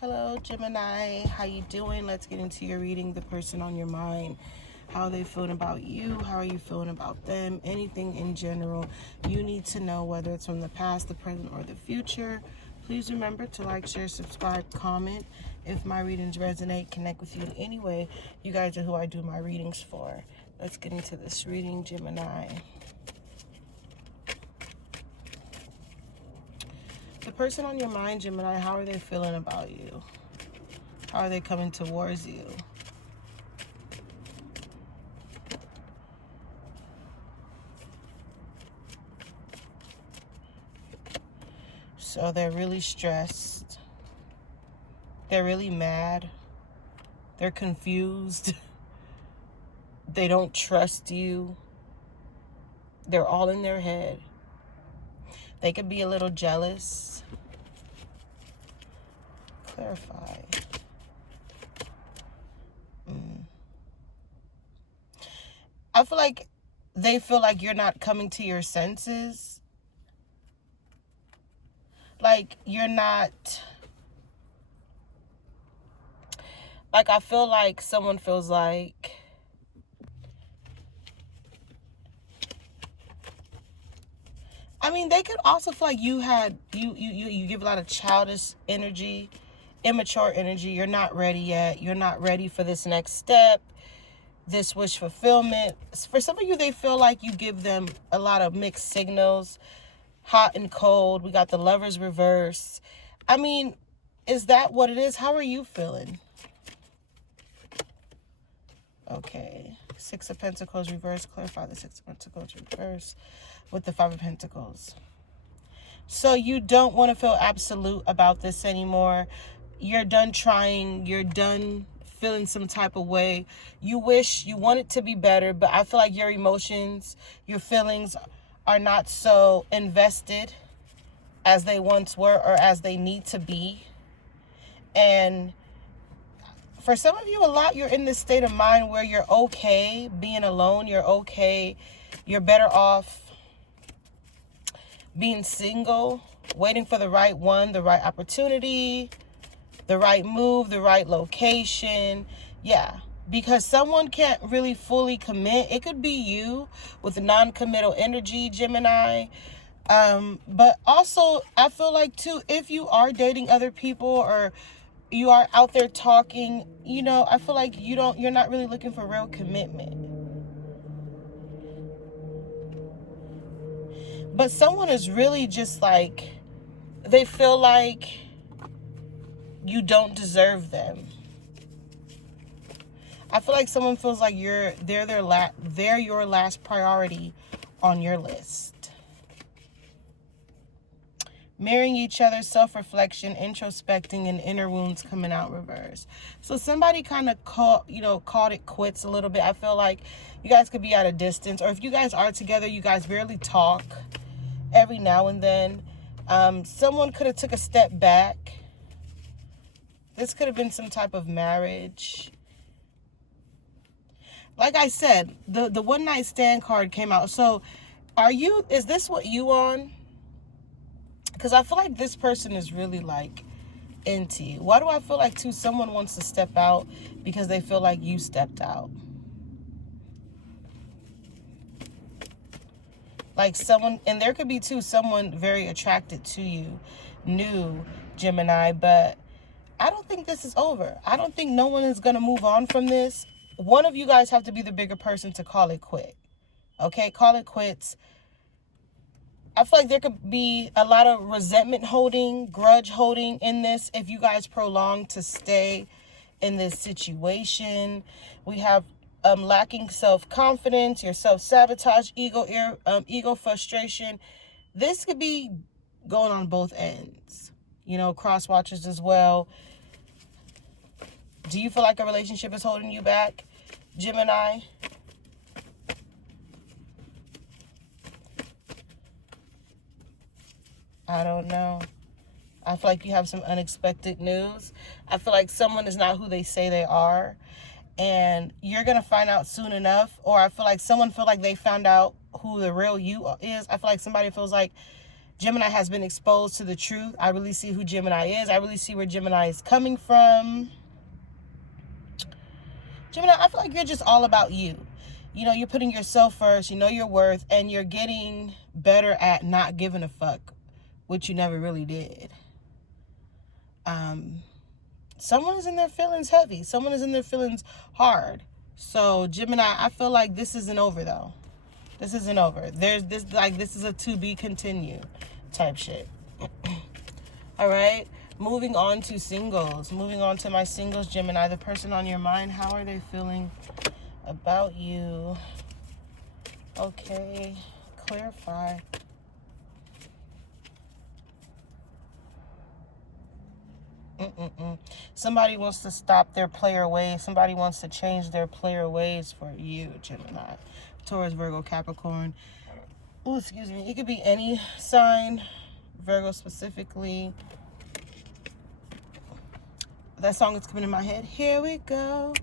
Hello, Gemini. How you doing? Let's get into your reading. The person on your mind. How are they feeling about you? How are you feeling about them? Anything in general you need to know, whether it's from the past, the present, or the future. Please remember to like, share, subscribe, comment. If my readings resonate, connect with you in any way. You guys are who I do my readings for. Let's get into this reading, Gemini. The person on your mind, Gemini, how are they feeling about you? How are they coming towards you? So they're really stressed. They're really mad. They're confused. They don't trust you. They're all in their head. They could be a little jealous. Clarify. I feel like they feel like you're not coming to your senses. Like you're not... Like I feel like someone feels like... I mean, they could also feel like you give a lot of childish energy, immature energy. You're not ready yet. You're not ready for this next step, this wish fulfillment. For some of you, they feel like you give them a lot of mixed signals, hot and cold. We got the Lovers reverse. I mean, is that what it is? How are you feeling? Okay. Six of Pentacles reverse. Clarify the Six of Pentacles reverse with the Five of Pentacles. So you don't want to feel absolute about this anymore. You're done trying. You're done feeling some type of way. You wish you want it to be better, but I feel like your emotions, your feelings are not so invested as they once were or as they need to be. And for some of you, you're in this state of mind where you're okay being alone. You're okay. You're better off being single, waiting for the right one, the right opportunity, the right move, the right location. Yeah, because someone can't really fully commit. It could be you with a non-committal energy, Gemini. But also, I feel like, too, if you are dating other people or you are out there talking, you know, I feel like you're not really looking for real commitment. But someone is really just like, they feel like you don't deserve them. I feel like someone feels like they're your last priority on your list. Marrying each other, self-reflection, introspecting, and inner wounds coming out reverse. So somebody kind of called it quits a little bit. I feel like you guys could be at a distance, or if you guys are together, you guys barely talk every now and then. Someone could have took a step back. This could have been some type of marriage. Like I said, the one night stand card came out. So is this what you on? Because I feel like this person is really like into you. Why do I feel like, too, someone wants to step out because they feel like you stepped out? Like someone, and there could be, too, someone very attracted to you, new, Gemini, but I don't think this is over. I don't think no one is going to move on from this. One of you guys have to be the bigger person to call it quit. Okay, call it quits. I feel like there could be a lot of resentment holding, grudge holding in this if you guys prolong to stay in this situation. We have lacking self-confidence, your self-sabotage, ego frustration. This could be going on both ends. You know, cross watchers as well. Do you feel like a relationship is holding you back, Gemini? I don't know. I feel like you have some unexpected news. I feel like someone is not who they say they are. And you're going to find out soon enough. Or I feel like someone feel like they found out who the real you is. I feel like somebody feels like Gemini has been exposed to the truth. I really see who Gemini is. I really see where Gemini is coming from. Gemini, I feel like you're just all about you. You know, you're putting yourself first. You know your worth. And you're getting better at not giving a fuck, which you never really did. Someone is in their feelings heavy. Someone is in their feelings hard. So, Gemini, I feel like this isn't over, though. This isn't over. There's this, like, this is a to be continued type shit. All right. Moving on to singles. Moving on to my singles, Gemini. The person on your mind, how are they feeling about you? Okay. Clarify. Somebody wants to stop their player ways. Somebody wants to change their player ways for you, Gemini. Taurus, Virgo, Capricorn. Oh, excuse me. It could be any sign. Virgo specifically. That song is coming in my head. Here we go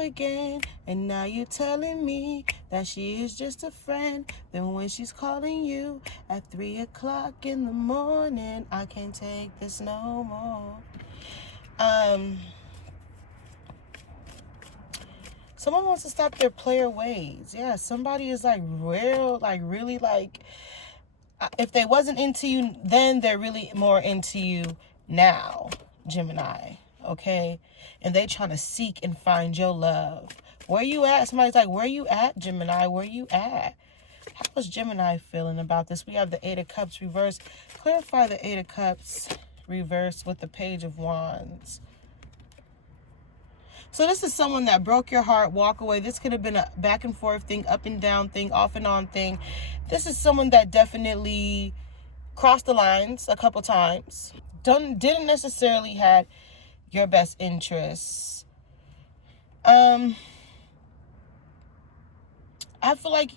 again. And now you're telling me that she is just a friend. Then when she's calling you at 3 o'clock in the morning, I can't take this no more. Someone wants to stop their player ways. Yeah, somebody is like real, like really like, if they wasn't into you then, they're really more into you now, Gemini. Okay? And they trying to seek and find your love. Where you at? Somebody's like, where you at, Gemini? Where you at? How is Gemini feeling about this? We have the 8 of Cups reversed. Clarify the 8 of Cups reversed with the Page of Wands. So this is someone that broke your heart, walk away. This could have been a back and forth thing, up and down thing, off and on thing. This is someone that definitely crossed the lines a couple times. Didn't necessarily had your best interests. I feel like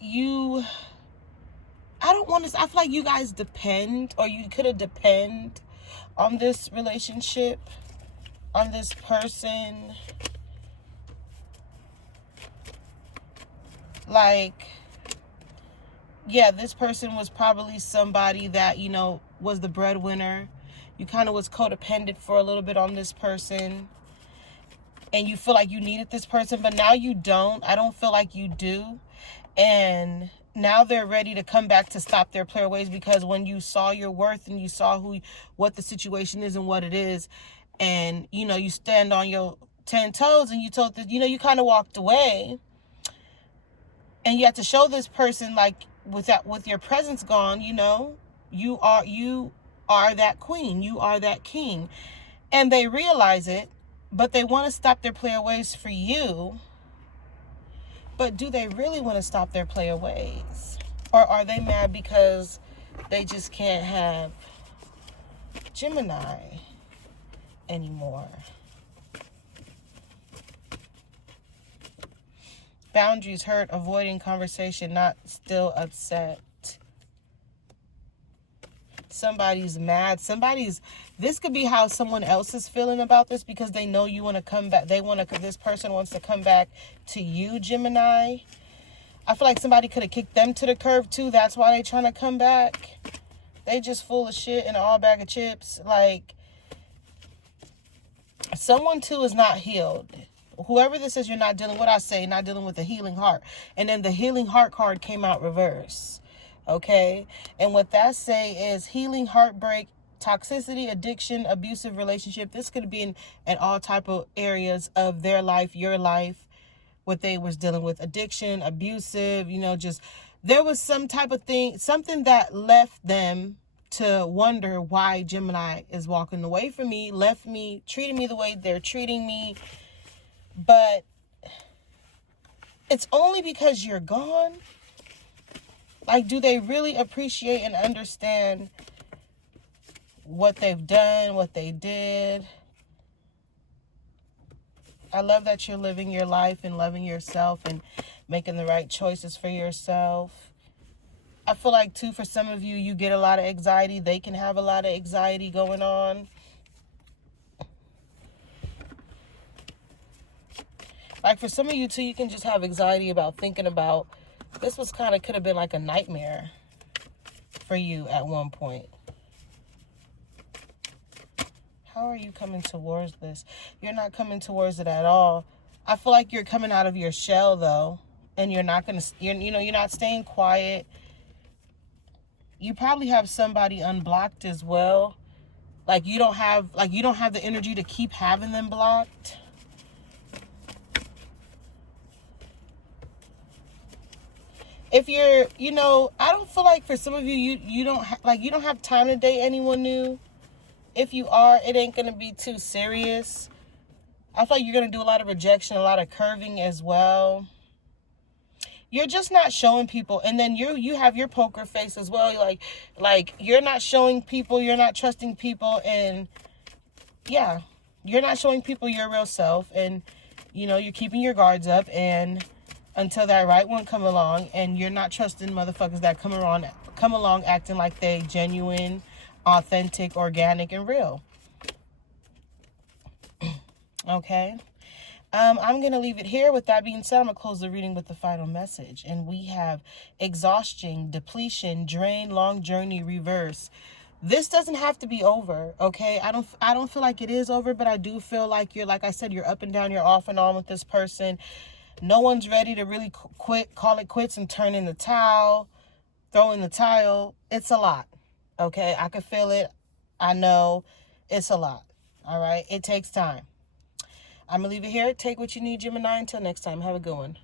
I feel like you guys depend, or you could have depend on this relationship, on this person. Like, yeah, this person was probably somebody that, you know, was the breadwinner. You kind of was codependent for a little bit on this person. And you feel like you needed this person, but now you don't. I don't feel like you do. And now they're ready to come back to stop their player ways, because when you saw your worth and you saw what the situation is and what it is, and, you know, you stand on your 10 toes and you told this, you know, you kind of walked away. And you have to show this person, like, with your presence gone, you know, you are that queen, you are that king. And they realize it, but they want to stop their player ways for you. But do they really want to stop their player ways? Or are they mad because they just can't have Gemini anymore? Boundaries, hurt, avoiding conversation, not still upset. Somebody's mad. This could be how someone else is feeling about this, because they know you want to come back. This person wants to come back to you, Gemini. I feel like somebody could have kicked them to the curb too. That's why they trying to come back. They just full of shit and all bag of chips. Like, someone too is not healed. Whoever this is, you're not dealing with, not dealing with a healing heart. And then the healing heart card came out reverse. Okay? And what that say is healing, heartbreak, toxicity, addiction, abusive relationship. This could be in all type of areas of their life, your life, what they was dealing with. Addiction, abusive, you know, just there was some type of thing, something that left them to wonder why Gemini is walking away from me, left me, treating me the way they're treating me. But it's only because you're gone. Like, do they really appreciate and understand what they've done, what they did? I love that you're living your life and loving yourself and making the right choices for yourself. I feel like, too, for some of you, you get a lot of anxiety. They can have a lot of anxiety going on. Like, for some of you, too, you can just have anxiety about thinking about, this was could have been like a nightmare for you at one point. How are you coming towards this? You're not coming towards it at all. I feel like you're coming out of your shell, though. And you're not going to, you're not staying quiet. You probably have somebody unblocked as well. Like you don't have the energy to keep having them blocked. If you're, I don't feel like for some of you, you don't have time to date anyone new. If you are, it ain't going to be too serious. I feel like you're going to do a lot of rejection, a lot of curving as well. You're just not showing people. And then you have your poker face as well. Like you're not showing people, you're not trusting people. And yeah, you're not showing people your real self. And, you're keeping your guards up. And until that right one come along, and you're not trusting motherfuckers that come along acting like they genuine, authentic, organic, and real. Okay. I'm going to leave it here. With that being said, I'm going to close the reading with the final message. And we have exhaustion, depletion, drain, long journey, reverse. This doesn't have to be over, okay? I don't feel like it is over, but I do feel like like I said, you're up and down, you're off and on with this person. No one's ready to really call it quits and turn in the towel, throw in the tile. It's a lot, okay? I can feel it. I know it's a lot, all right? It takes time. I'm going to leave it here. Take what you need, Gemini. Until next time, have a good one.